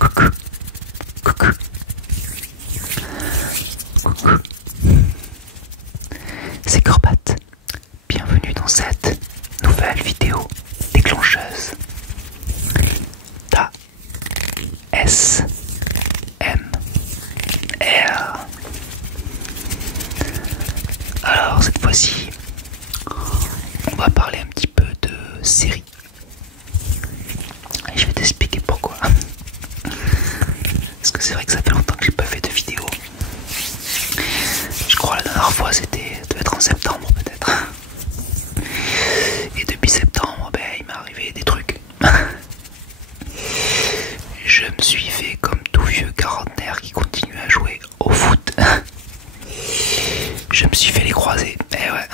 Coucou, coucou, coucou. C'est Corbat. Bienvenue dans cette nouvelle vidéo déclencheuse d'ASMR. Alors cette fois-ci, on va parler un petit peu de séries. Et je vais t'expliquer pourquoi. Parce que c'est vrai que ça fait longtemps que j'ai pas fait de vidéo. Je crois la dernière fois c'était devait être en septembre peut-être. Et depuis septembre, il m'est arrivé des trucs. Je me suis fait comme tout vieux quarantenaire qui continue à jouer au foot. Je me suis fait les croisés. Et ouais.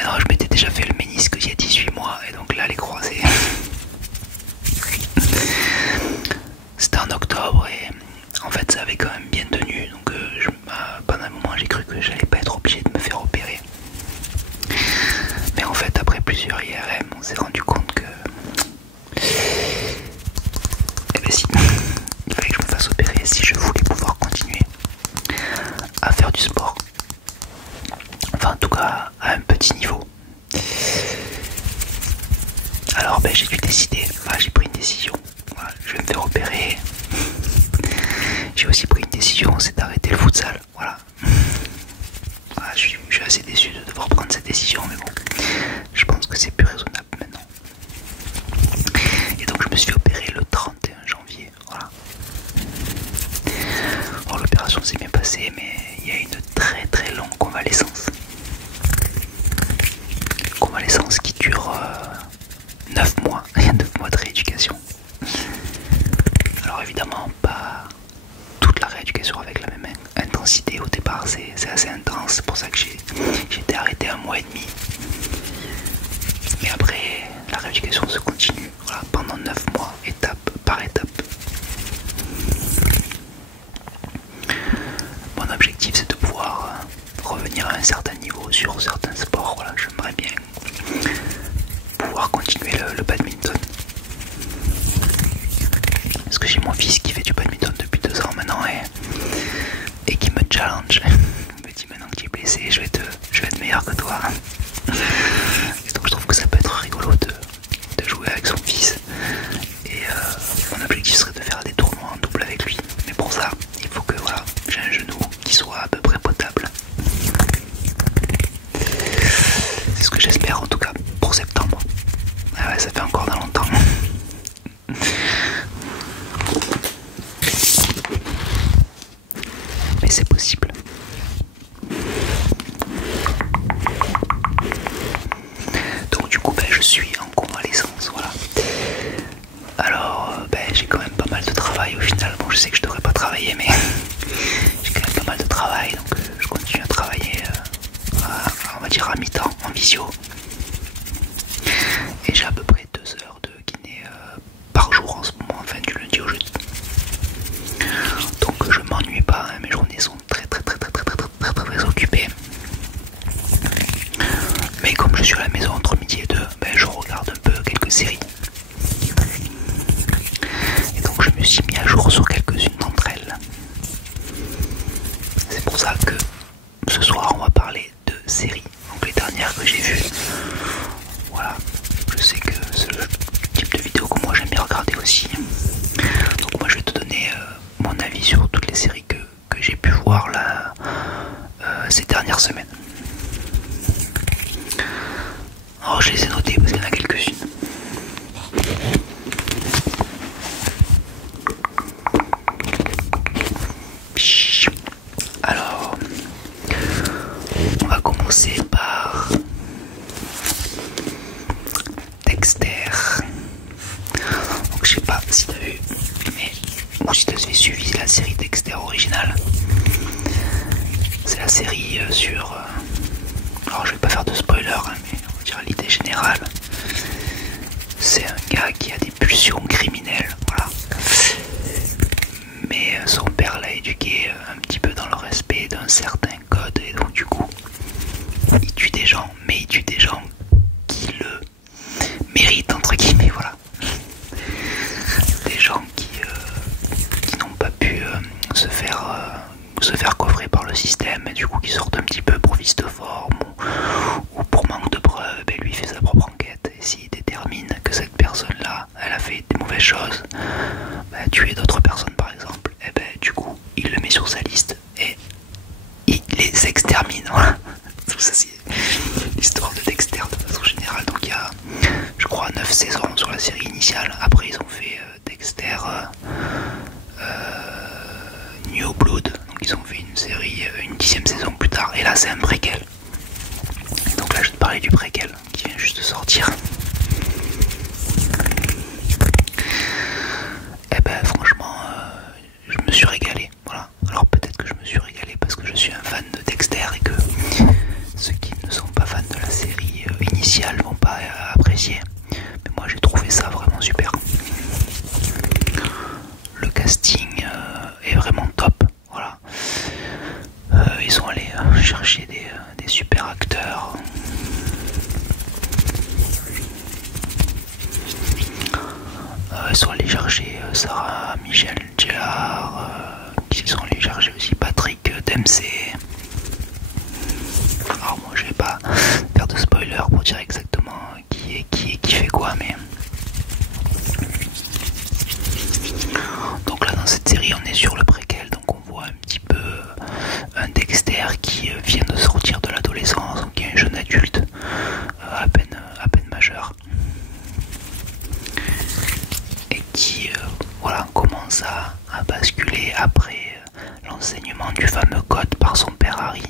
Alors je m'étais déjà fait le ménisque il y a 18 mois et donc là les croisés. C'était en octobre et en fait ça avait quand même bien tenu, donc pendant un moment j'ai cru que j'allais pas être obligé de me faire opérer. Mais en fait après plusieurs IRM on s'est rendu compte que si, il fallait que je me fasse opérer si je voulais pouvoir continuer à faire du sport. Enfin en tout cas à un petit niveau. Alors j'ai dû décider, j'ai pris une décision. Voilà, je vais me faire opérer. J'ai aussi pris une décision, c'est d'arrêter le futsal. Voilà. Je suis assez déçu de devoir prendre cette décision, mais bon, je pense que c'est plus raisonnable maintenant. Et donc je me suis fait opérer le 31 janvier. Voilà. Bon, l'opération s'est bien passée, mais il y a une très très longue convalescence. Convalescence qui dure 9 mois. Il y a 9 mois de rééducation. Alors évidemment pas toute la rééducation avec la même intensité. Au départ c'est assez intense, c'est pour ça que j'ai été arrêté 1 mois et demi. Mais après la rééducation se continue, voilà, pendant 9 mois, étape par étape. Mon objectif c'est de pouvoir revenir à un certain niveau sur certains sports. Voilà, j'aimerais bien pouvoir continuer le badminton. Parce que j'ai mon fils qui fait du badminton depuis 2 ans maintenant et qui me challenge. Il me dit maintenant que tu es blessé, je vais être meilleur que toi. Et donc je trouve que ça peut être rigolo de jouer avec son fils. Et mon objectif serait de faire des tournois en double avec lui. Mais pour ça, il faut que j'ai un genou qui soit à peu près potable. C'est ce que j'espère en tout cas pour septembre. Ah ouais, ça fait encore dans longtemps. Mais c'est possible. Donc du coup je suis en convalescence, voilà. Alors j'ai quand même pas mal de travail au final. Bon, je sais que je devrais pas travailler, mais j'ai quand même pas mal de travail, donc je continue à travailler on va dire à mi-temps en visio. Et j'ai à peu près 2 heures de kiné par jour en ce moment, enfin du lundi au jeudi. Donc je m'ennuie pas, hein, mes journées sont très occupées. Mais comme je suis à la maison entre midi et 2, je regarde un peu quelques séries. Et donc je me suis mis à jour sur quelques-unes d'entre elles. C'est pour ça que ce soir on va parler de séries. Donc les dernières que j'ai vues. Voilà, je sais que c'est le type de vidéo que moi j'aime bien regarder aussi. Donc moi je vais te donner mon avis sur toutes les séries que j'ai pu voir là ces dernières semaines. Oh, je les ai notées parce qu'il y en a quelques-unes. Alors, on va commencer par Dexter. Donc je sais pas si t'as vu, ou si t'as suivi la série Dexter originale. C'est la série sur... alors je vais pas faire de spoiler, hein, mais on va dire l'idée générale. C'est un gars qui a des pulsions criminelles, voilà. Mais son père l'a éduqué un petit peu dans le respect d'un certain code, et donc du coup, il tue des gens, mais il tue des gens qui le méritent, entre guillemets, voilà. se faire coffrer par le système et du coup qui sortent un petit peu pour vice de forme ou pour manque de preuves, et lui fait sa propre enquête. Et s'il détermine que cette personne-là, elle a fait des mauvaises choses, tuer d'autres personnes par exemple, et du coup il le met sur sa liste et il les extermine. Voilà. Tout ça c'est l'histoire de Dexter de façon générale. Donc il y a, je crois, 9 saisons sur la série initiale. Après ils ont fait Dexter New Blood, donc ils ont fait une série, une 10e saison plus tard, et là c'est un préquel. Donc là je vais te parler du préquel qui vient juste de sortir. Et franchement je me suis régalé, voilà. Alors peut-être que je me suis régalé parce que je suis un fan de Dexter et que ceux qui ne sont pas fans de la série initiale vont pas apprécier, mais moi j'ai trouvé ça vraiment super. Le casting est vraiment top, voilà. Ils sont allés chercher des super acteurs. Ils sont allés chercher Sarah Michelle Gellar, ils sont allés chercher aussi Patrick Dempsey. Alors moi je vais pas faire de spoiler pour dire exactement qui fait quoi, mais donc là dans cette série on est sur le préquel, donc on voit un petit peu un Dexter qui vient de sortir de l'adolescence, donc qui est un jeune adulte à peine majeur et qui voilà, commence à basculer après l'enseignement du fameux code par son père Harry.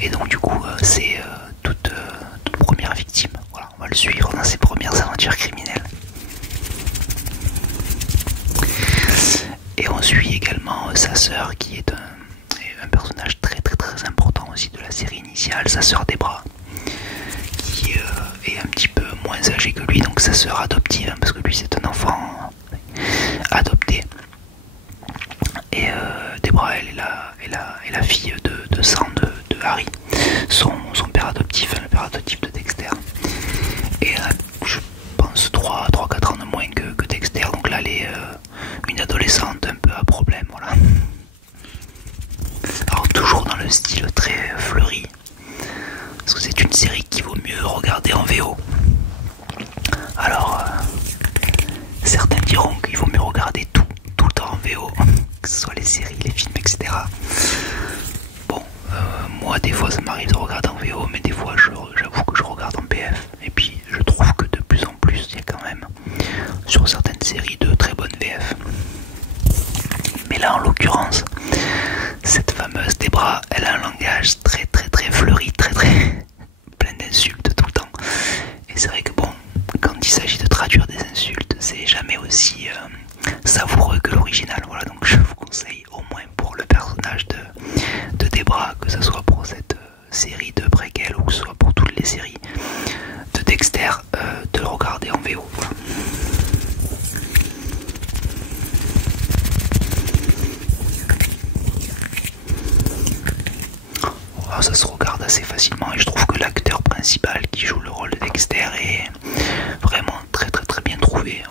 Et donc du coup c'est toute première victime. Voilà, on va le suivre dans ses premières aventures criminelles. Et on suit également sa sœur qui est un personnage très important aussi de la série initiale, sa sœur Debra, qui est un petit peu moins âgée que lui, donc sa sœur adoptive, hein, parce que lui c'est un enfant adopté. Et Debra elle est la fille de sang de Harry, son père adoptif, le père adoptif de Dexter. Et je pense 3-4 ans de moins que Dexter, donc là elle est une adolescente un peu à problème, voilà. Alors toujours dans le style très fleuri, parce que c'est une série qu'il vaut mieux regarder en VO. Alors certains diront qu'il vaut mieux regarder tout le temps en VO, que ce soit les séries, les films, etc. Bon, moi des fois ça m'arrive de regarder en VO, mais des fois j'avoue que je regarde en PF. Et puis je trouve que de plus en plus il y a quand même sur certaines séries de très bonnes VF. Mais là en l'occurrence, cette fameuse Debra, elle a un langage très fleuri, très plein d'insultes tout le temps. Et c'est vrai que bon, quand il s'agit de traduire des insultes, c'est jamais aussi savoureux que l'original. Voilà, donc je vous conseille au moins pour le personnage de Debra, que ce soit pour cette série de préquels ou que ce soit pour toutes les séries de Dexter, de le regarder en VO. Voilà. Ça se regarde assez facilement et je trouve que l'acteur principal qui joue le rôle de Dexter est vraiment très bien trouvé.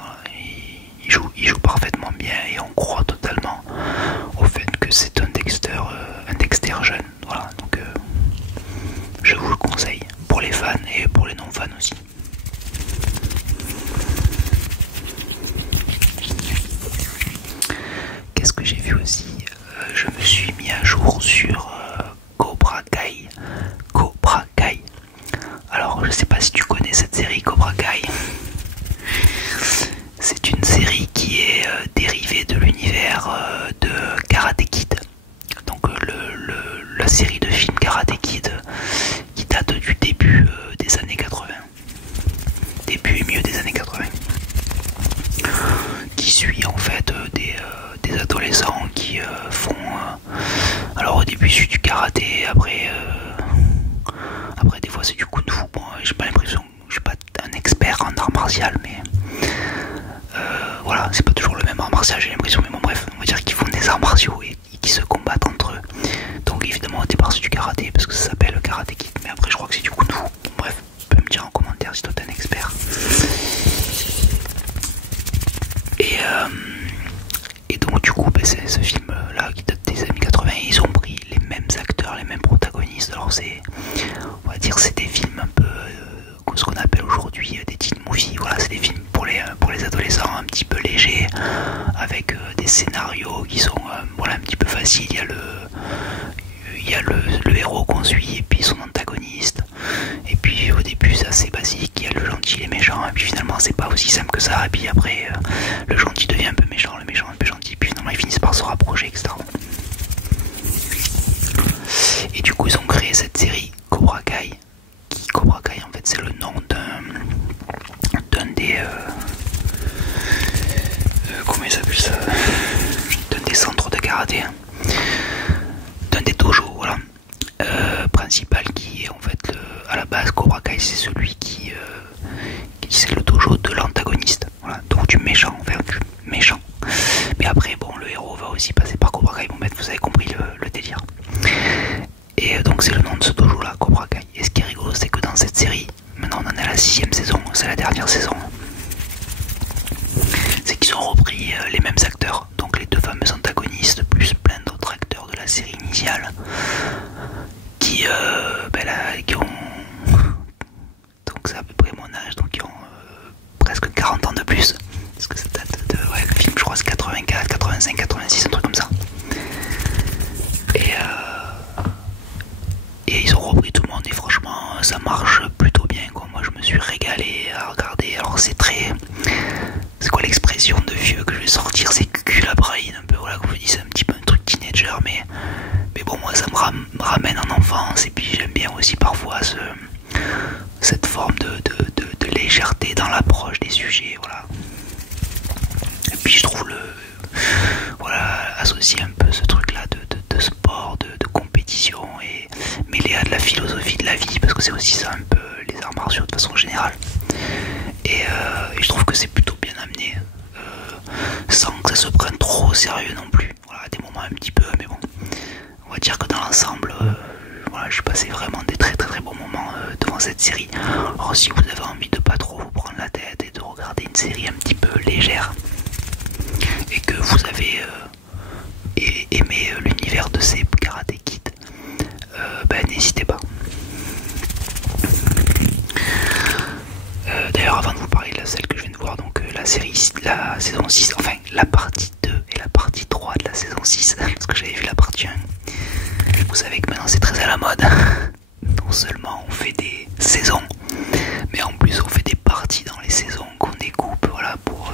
Il joue parfaitement bien et on croit totalement au fait que c'est un Dexter jeune. Voilà, donc je vous le conseille pour les fans et pour les non-fans aussi. Qu'est-ce que j'ai vu aussi? Je me suis mis à jour sur Cobra Kai. Alors je sais pas si tu connais cette série Cobra Kai. C'est une série qui est dérivée de l'univers de Karate Kid. Donc la série de films Karate Kid qui date du début des années 80. Début et milieu des années 80. Qui suit en fait des adolescents qui font... alors au début c'est du karaté, après des fois c'est du kung fu. Bon, j'ai pas l'impression, je suis pas un expert en art martial, mais voilà, c'est pas toujours le même art martial, j'ai l'impression, mais bon bref, on va dire qu'ils font des arts martiaux et qui se combattent entre eux. Donc évidemment au départ c'est du karaté parce que ça s'appelle Karate Kid, mais après je crois que c'est du kung fu. Bon, bref, tu peux me dire en commentaire si toi t'es un expert. Et donc du coup c'est ce film là qui date des années 80, ils on va dire c'est des films un peu ce qu'on appelle aujourd'hui des teen movies. Voilà, c'est des films pour les adolescents un petit peu légers, avec des scénarios qui sont voilà, un petit peu faciles. Il y a le héros qu'on suit et puis son antagoniste, et puis au début c'est assez basique, il y a le gentil et les méchants, et puis finalement c'est pas aussi simple que ça, et puis après le gentil devient un peu méchant, le méchant un peu gentil, puis finalement ils finissent par se rapprocher, etc. Et du coup ils ont créé cette série Cobra Kai, Cobra Kai en fait c'est le nom d'un des comment il s'appelle ça, d'un des centres de karaté, d'un des dojos, voilà, principal, qui est en fait à la base Cobra Kai, c'est celui qui c'est le dojo de l'antagoniste, voilà, donc du méchant, enfin du méchant. Mais après bon, le héros va aussi passer par Cobra Kai, bon ben vous avez compris le délire. Et donc c'est le nom de ce dojo là, Cobra Kai. Et ce qui est rigolo, c'est que dans cette série, maintenant on en est à la 6ème saison, c'est la dernière saison, c'est qu'ils ont repris les mêmes acteurs, donc les deux fameux antagonistes, plus plein d'autres acteurs de la série initiale, qui ont, donc c'est à peu près mon âge, donc qui ont presque 40 ans de plus, parce que ça date de, ouais, le film je crois c'est 84, 85, 86, un truc comme ça. Et ils ont repris tout le monde, et franchement ça marche plutôt bien, quoi. Moi je me suis régalé à regarder. Alors c'est très, c'est quoi l'expression de vieux que je vais sortir, c'est cul-à-brain un peu, voilà, comme je dis, c'est un petit peu un truc teenager, mais bon, moi ça me ramène en enfance, et puis j'aime bien aussi parfois cette forme de légèreté dans l'approche des sujets, voilà. Et puis je trouve voilà, associer un peu ce truc là de sport, de compétition, et mêlé à de la philosophie de la vie, parce que c'est aussi ça un peu les arts martiaux de façon générale. Et je trouve que c'est plutôt bien amené, sans que ça se prenne trop au sérieux non plus. Voilà, à des moments un petit peu, mais bon, on va dire que dans l'ensemble, voilà, j'ai passé vraiment des très très très bons moments devant cette série. Alors si vous avez envie de pas trop vous prendre la tête et de regarder une série un petit peu légère, et que vous avez aimé l'univers de ces Karate Kid, ben n'hésitez pas. D'ailleurs, avant de vous parler de celle que je viens de voir, donc la saison 6, enfin la partie 2 et la partie 3 de la saison 6, parce que j'avais vu la partie 1, vous savez que maintenant c'est très à la mode. Non seulement on fait des saisons, mais en plus on fait des parties dans les saisons qu'on découpe, voilà, pour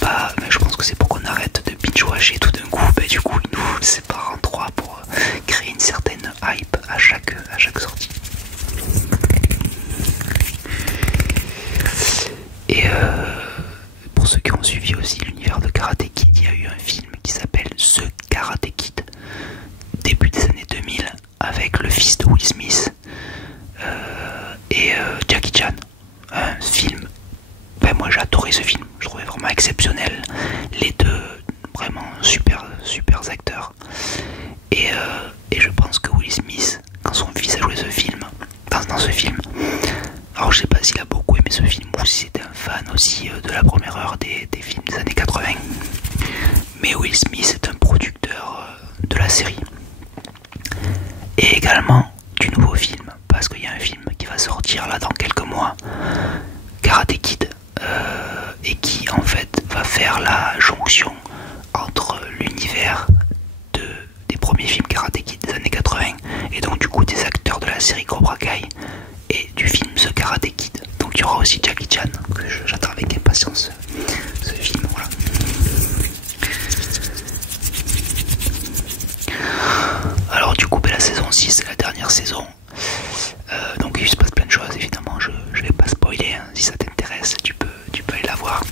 pas, mais je pense que c'est pour qu'on arrête de binge-watcher tout d'un coup. Bah, du coup ils nous séparent en 3 pour créer une certaine hype à chaque sortie. Et pour ceux qui ont suivi aussi l'univers de Karate Kid, il y a eu un film qui s'appelle The Karate Kid, début des années 2000, avec le fils de Will Smith et Jackie Chan. Un film, ben moi j'ai adoré ce film, je trouvais vraiment exceptionnel, les deux vraiment super acteurs, et je pense que Will Smith, quand son fils a joué ce film, dans ce film, alors je sais pas s'il a beaucoup aimé ce film ou si c'était un fan aussi de la première heure des films des années 80, mais Will Smith est un producteur de la série et également du nouveau film, parce qu'il y a un film qui va sortir là dans quelques mois, Karate Kid, et qui en fait va faire la jonction entre l'univers des premiers films Karate Kid des années 80 et donc du coup des acteurs de la série Cobra Kai et du film The Karate Kid. Donc il y aura aussi Jackie Chan, que j'attends avec impatience ce film, voilà. Alors du coup la saison 6 c'est la dernière saison, donc il se passe plein de choses évidemment, je vais pas spoiler, hein. Si ça t'intéresse tu peux aller la voir,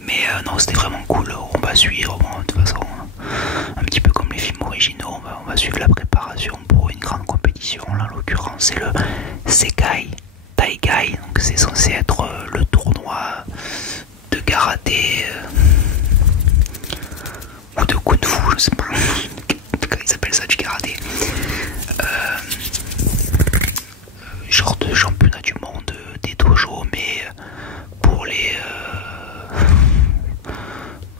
mais non, c'était vraiment cool. On va suivre, bon, de toute façon un petit peu comme les films originaux, on va suivre la préparation pour une grande compétition. Là en l'occurrence c'est le Sekai Taigai, donc c'est censé être le tournoi de karaté ou de kung fu, je sais pas, ils appellent ça du karaté, genre de championnat du monde des dojos, mais pour les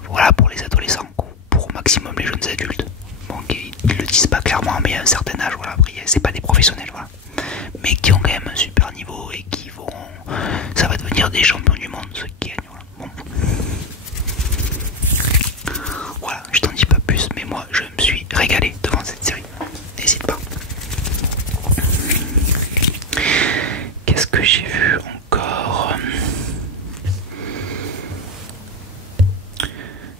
voilà, pour les adolescents, pour au maximum les jeunes adultes. Donc ils le disent pas clairement, mais à un certain âge, voilà, après c'est pas des professionnels, voilà, mais qui ont quand même un super niveau et qui vont, ça va devenir des champions du monde ceux qui gagnent, voilà. Bon. Voilà, je t'en dis pas plus, mais moi je me suis régalé devant cette série, n'hésite pas. Qu'est-ce que j'ai vu encore?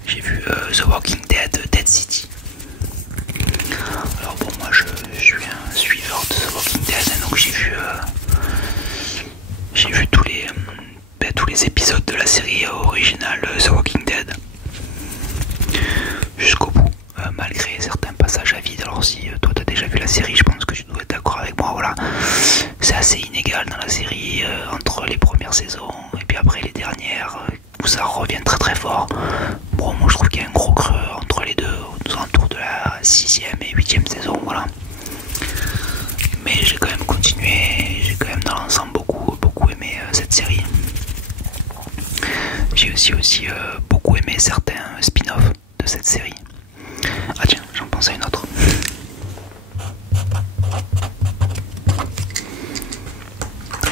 J'ai vu The Walking Dead, Dead City. Alors bon, moi je suis un suiveur de The Walking Dead, donc j'ai vu tous les épisodes de la série originale The Walking Dead jusqu'au bout, malgré certains passages à vide. Alors si toi t'as déjà vu la série, je pense que tu dois être d'accord avec moi, voilà, c'est assez inégal dans la série entre les premières saisons et puis après les dernières où ça revient très très fort. Bon, moi je trouve qu'il y a un gros creux entre les deux, aux alentours de la 6ème et 8ème saison, voilà. Mais j'ai quand même continué, j'ai quand même dans l'ensemble beaucoup aimé cette série. J'ai aussi beaucoup aimé certains spin-offs de cette série. Ah tiens, j'en pense à une autre.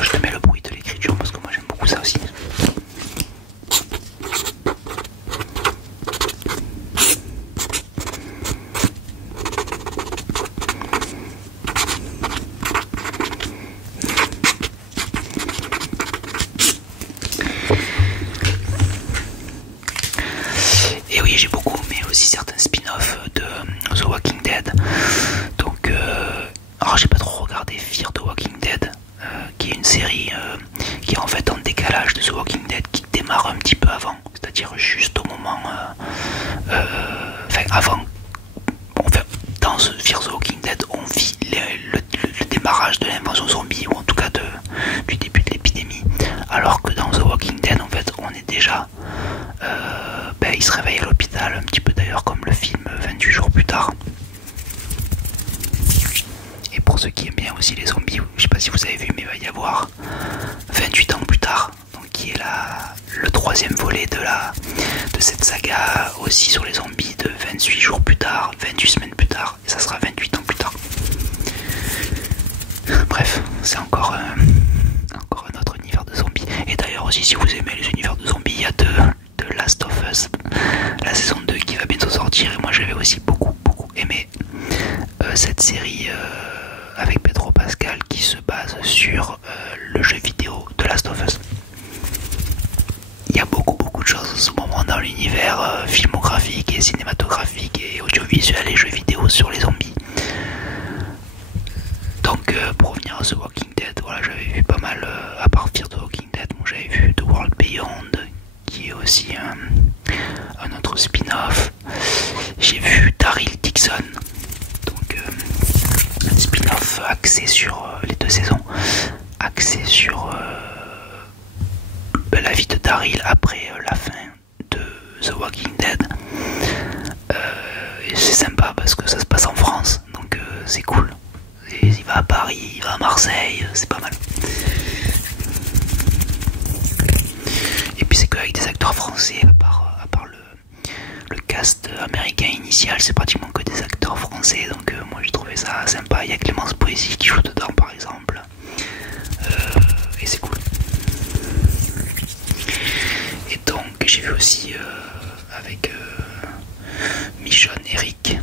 Je te mets le bruit de l'écriture parce que moi j'aime beaucoup ça aussi. Et oui, j'ai beaucoup aimé aussi certains spin-offs de The Walking Dead. Donc, alors j'ai pas trop regardé Fear the Walking Dead, qui est une série qui est en fait en décalage de The Walking Dead, qui démarre un petit peu avant, c'est-à-dire juste au moment, avant. Bon, enfin, dans Fear the Walking Dead, on vit le démarrage de l'invasion zombie, ou en tout cas du début de l'épidémie, alors que dans The Walking Dead, en fait, on est déjà il se réveille à l'hôpital, un petit peu d'ailleurs comme le film 28 jours plus tard. Et pour ceux qui aiment bien aussi les zombies, je sais pas si vous avez vu, mais il va y avoir 28 ans plus tard, donc qui est le 3ème volet de cette saga aussi sur les zombies, de 28 jours plus tard, 28 semaines plus tard, et ça sera 28 ans plus tard. Bref, c'est encore un autre univers de zombies. Et d'ailleurs aussi, si vous aimez les univers de zombies, il y a de Last of Us, la saison 2 qui va bientôt sortir, et moi j'avais aussi beaucoup aimé cette série avec Pedro Pascal qui se base sur le jeu vidéo de Last of Us. Il y a beaucoup de choses en ce moment dans l'univers filmographique et cinématographique et audiovisuel et jeux vidéo sur les zombies. Donc pour revenir à The Walking Dead, voilà, j'avais vu pas mal, à part Fear the Walking Dead, bon, j'avais vu The World Beyond, qui est aussi un autre spin-off. J'ai vu Daryl Dixon, donc un spin-off axé sur les 2 saisons, axé sur la vie de Daryl après la fin de The Walking Dead. Et c'est sympa parce que ça se passe en France, donc c'est cool. Et il va à Paris, il va à Marseille, c'est pas mal. Et puis c'est qu'avec des acteurs français, à part le cast américain initial, c'est pratiquement que des acteurs français, donc moi j'ai trouvé ça sympa. Il y a Clémence Poésy qui joue dedans par exemple, et c'est cool. Et donc j'ai vu aussi avec Michonne, Eric,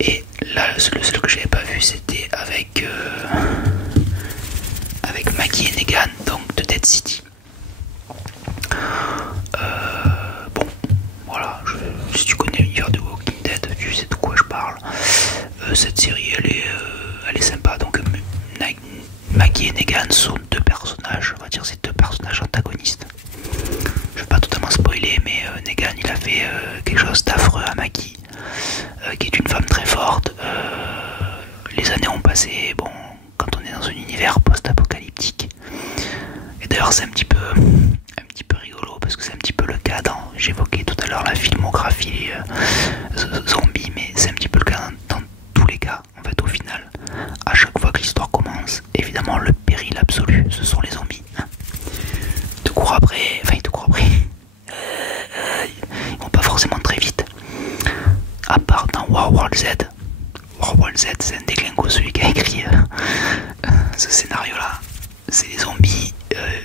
et là le seul que j'avais pas vu c'était avec Maggie et Negan, donc de Dead City. Bon, voilà, si tu connais l'univers de Walking Dead, tu sais de quoi je parle. Cette série, elle est sympa. Donc, Maggie et Negan sont 2 personnages, on va dire, c'est 2 personnages antagonistes. Je vais pas totalement spoiler, mais Negan, il a fait quelque chose d'affreux à Maggie, qui est une femme très forte. Les années ont passé, bon, quand on est dans un univers post-apocalyptique. Et d'ailleurs, c'est un petit peu rigolo parce que c'est un petit peu le cas j'évoquais tout à l'heure la filmographie zombie, mais c'est un petit peu le cas dans tous les cas. En fait, au final, à chaque fois que l'histoire commence, évidemment le péril absolu, ce sont les zombies. Ils te courent après, ils vont pas forcément très vite, à part dans World Z World War Z, c'est un déclingo, celui qui a écrit ce scénario-là. C'est les zombies,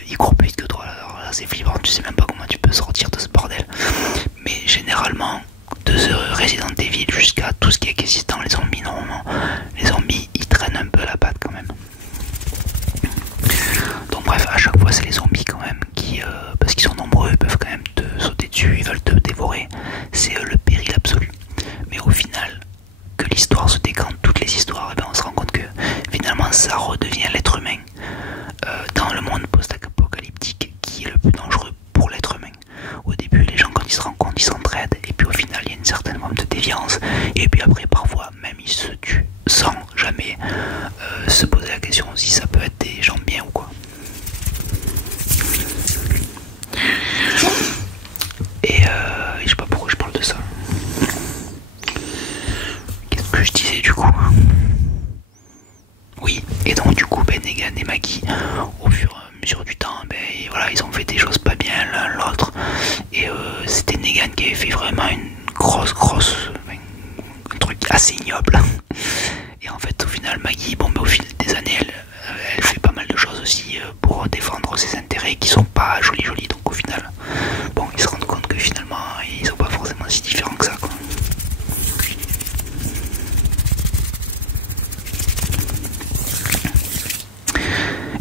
ils courent plus vite que toi. Alors là, c'est flippant, tu sais même pas comment tu peux sortir de ce bordel. Mais généralement, de ce Resident Evil jusqu'à tout ce qui est existant, les zombies, normalement, les zombies, ils traînent un peu la patte quand même. Donc bref, à chaque fois, c'est les zombies quand même qui, parce qu'ils sont nombreux, ils peuvent quand même te sauter dessus, ils veulent te dévorer. C'est le péril absolu. Mais au final, que l'histoire se décante, toutes les histoires, et ben on se rend compte que finalement ça redevient l'être humain dans le monde post-apocalyptique qui est le plus dangereux pour l'être humain. Au début, les gens quand ils se rencontrent, ils s'entraident, et puis au final il y a une certaine forme de déviance, et puis après parfois même ils se tuent sans jamais se poser la question si ça peut être des gens bien ou quoi. Et je sais pas pourquoi je parle de ça. Qu'est-ce que je disais du coup? Oui, et donc du coup Negan et Maggie, au fur et à mesure du temps, voilà, ils ont fait des choses pas bien l'un l'autre, et c'était Negan qui avait fait vraiment une grosse, un truc assez ignoble. Et en fait au final Maggie, au fil des années, elle fait pas mal de choses aussi pour défendre ses intérêts qui sont pas jolis, donc au final, ils se rendent compte que finalement ils sont pas forcément si différents que ça, quoi.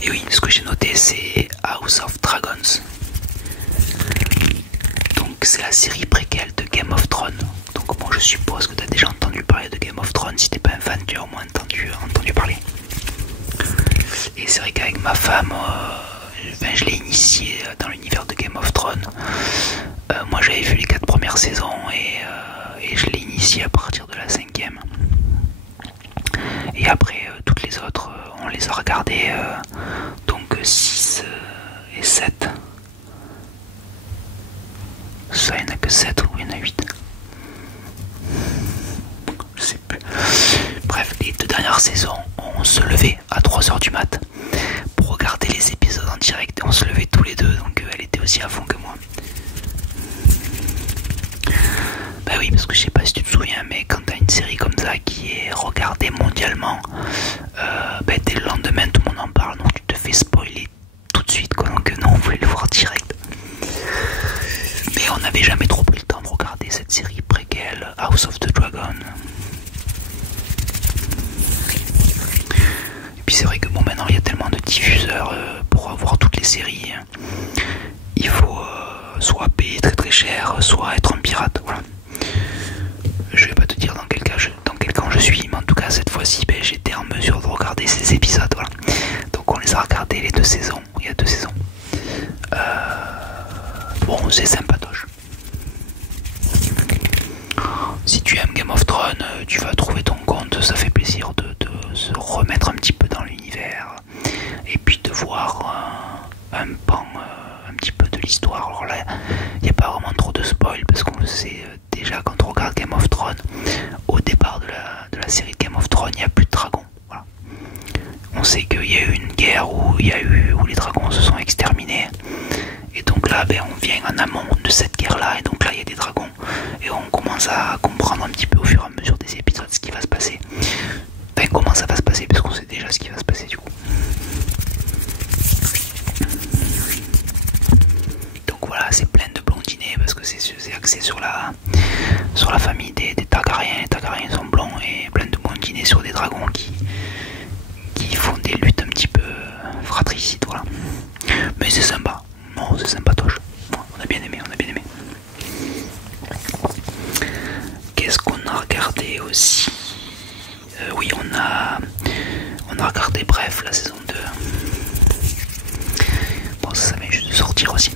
Et oui, ce que j'ai noté, c'est House of Dragons. Donc c'est la série préquelle de Game of Thrones. Donc moi je suppose que tu as déjà entendu parler de Game of Thrones. Si t'es pas un fan, tu as au moins entendu parler. Et c'est vrai qu'avec ma femme, je l'ai initié dans l'univers de Game of Thrones. Moi j'avais vu les 4 premières saisons et je l'ai initié à partir de la 5e. Et après toutes les autres, on les a regardées, donc 6 et 7. Ça, il n'y en a que 7 ou il y en a 8. Je sais plus. Bref, les 2 dernières saisons, on se levait à 3h du mat pour regarder les épisodes en direct. Et on se levait tous les deux, donc elle était aussi à fond que moi. Bah oui, parce que je sais pas si tu te souviens, mais quand t'as une série comme ça qui est regardée mondialement, dès le lendemain tout le monde en parle, donc tu te fais spoiler tout de suite, quoi. Donc non, on voulait le voir direct. Mais on n'avait jamais trop pris le temps de regarder cette série préquelle, House of the Dragon. Et puis c'est vrai que maintenant il y a tellement de diffuseurs pour avoir toutes les séries. Il faut soit payer très très cher, soit être un pirate, voilà. Je vais pas te dire dans quel camp je suis, mais en tout cas cette fois-ci j'étais en mesure de regarder ces épisodes, voilà. Donc on les a regardés les 2 saisons, il y a 2 saisons. Bon, c'est sympatoche. Si tu aimes Game of Thrones, tu vas trouver ton compte, ça fait plaisir de se remettre un petit peu dans l'univers et puis de voir un pan un petit peu de l'histoire. Alors là, il n'y a pas vraiment trop de spoil parce qu'on le sait déjà quand on regarde Game of Thrones. Au départ de la série de Game of Thrones, il n'y a plus de dragons. Voilà. On sait qu'il y a eu une guerre où les dragons se sont exterminés. Et donc là, on vient en amont de cette guerre-là, et donc là, il y a des dragons. Et on commence à comprendre un petit peu au fur et à mesure des épisodes ce qui va se passer. Comment ça va se passer, parce qu'on sait déjà ce qui va se passer du coup. Donc voilà, c'est plein de blondinés, parce que c'est axé sur la famille des Targaryens. Les Targaryens sont blonds, et plein de blondinés sur des dragons qui font des luttes un petit peu fratricides, voilà. Mais c'est sympa. Non, c'est sympatoche. On a bien aimé. Qu'est-ce qu'on a regardé aussi? Oui, on a regardé Bref, la saison 2. Bon, ça vient juste de sortir aussi.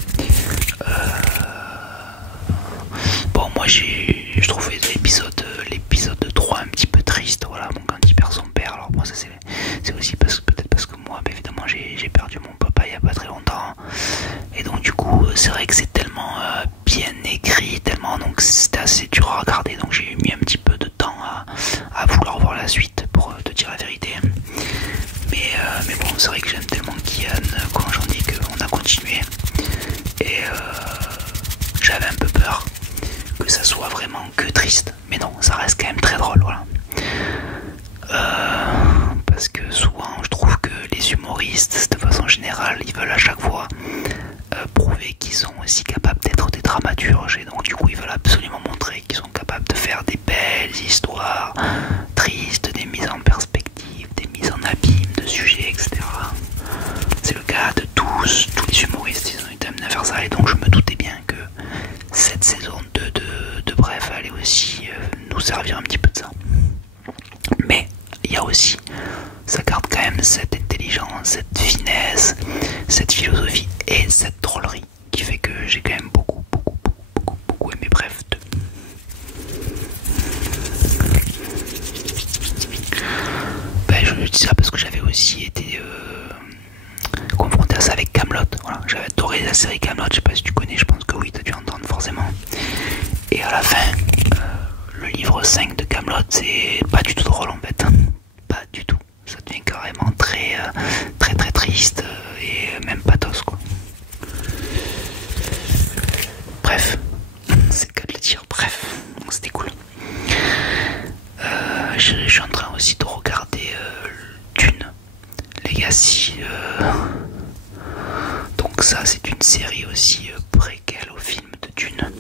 Bon, moi je trouvais l'épisode 3 un petit peu triste, voilà, quand il perd son père. Alors moi ça c'est aussi peut-être parce que moi évidemment j'ai perdu mon papa il y a pas très longtemps, et donc du coup c'est vrai que c'est tellement bien écrit, donc c'était assez dur à regarder, donc j'ai mis un petit peu de temps à vouloir voir la suite, pour te dire la vérité. Mais bon, c'est vrai que j'aime tellement Kian quand j'en dis qu'on a continué, et j'avais un peu peur que ça soit vraiment que triste, mais non, ça reste quand même très drôle, voilà. ça garde quand même cette intelligence, cette finesse, cette philosophie et cette drôlerie qui fait que j'ai quand même beaucoup aimé. Bref. Ben, je dis ça parce que j'avais aussi été confronté à ça avec Kaamelott. Voilà, j'avais adoré la série Kaamelott, je sais pas si tu connais, je pense que oui, tu as dû entendre forcément. Et à la fin, le livre 5 de Kaamelott, c'est pas du tout drôle en fait. Pas du tout. Ça devient carrément très triste et même pathos quoi. Bref, c'est le cas de le dire. Bref, c'était cool. Je suis en train aussi de regarder Dune Legacy. Donc ça c'est une série aussi préquelle au film de Dune.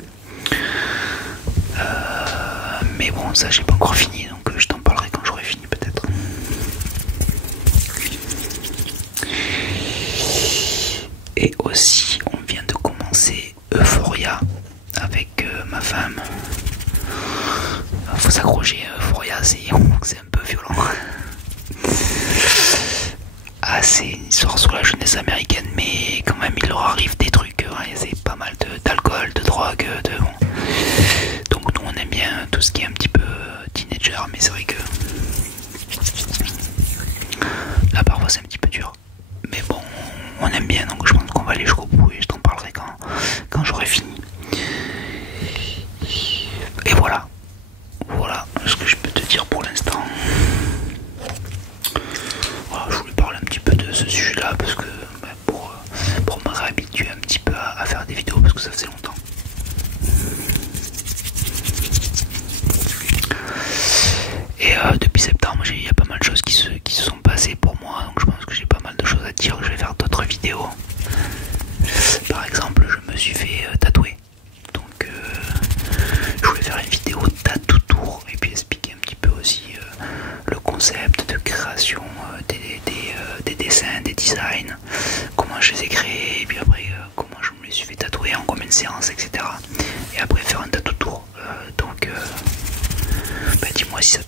Mais bon, ça j'ai pas encore fini, donc je t'en parlerai quand j'aurai fini peut-être. Et aussi, on vient de commencer Euphoria avec ma femme. Faut s'accrocher, Euphoria, c'est un peu violent. Ah, c'est une histoire sur la jeunesse américaine, mais quand même il leur arrive des trucs, c'est pas mal d'alcool, de drogue, bon. Donc nous on aime bien tout ce qui est un petit peu teenager, mais c'est vrai que là parfois c'est un petit peu dur. Mais bon, on aime bien, donc je pense qu'on va aller jusqu'au bout et je t'en parlerai quand j'aurai fini. Et voilà ce que je peux te dire pour l'instant. Voilà, je voulais parler un petit peu de ce sujet-là parce que pour me réhabituer un petit peu à faire des vidéos parce que ça faisait longtemps. Et depuis septembre, il y a pas mal de choses qui se sont passées pour moi, donc je pense que j'ai pas mal de choses à dire, que je vais faire d'autres vidéos. Par exemple, je me suis fait tatouer, donc je voulais faire une vidéo tatou tour et puis expliquer un petit peu aussi le concept de création des dessins, des designs, comment je les ai créés, et puis après comment je me les suis fait tatouer, en combien de séances, etc. Et après faire un tatou tour. Donc dis-moi si ça